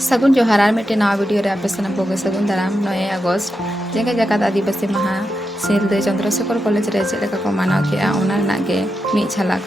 सगुन जोहार आर मिट्टे नवा वीडियो रे आपे सनम बोगे सगुन दाराम 9 अगस्त जेंगे जाकात आदिवासी महा सिलदे चंद्रशेखर कॉलेज रे चेक लेका को मानाव के ओना नागे मी झलक।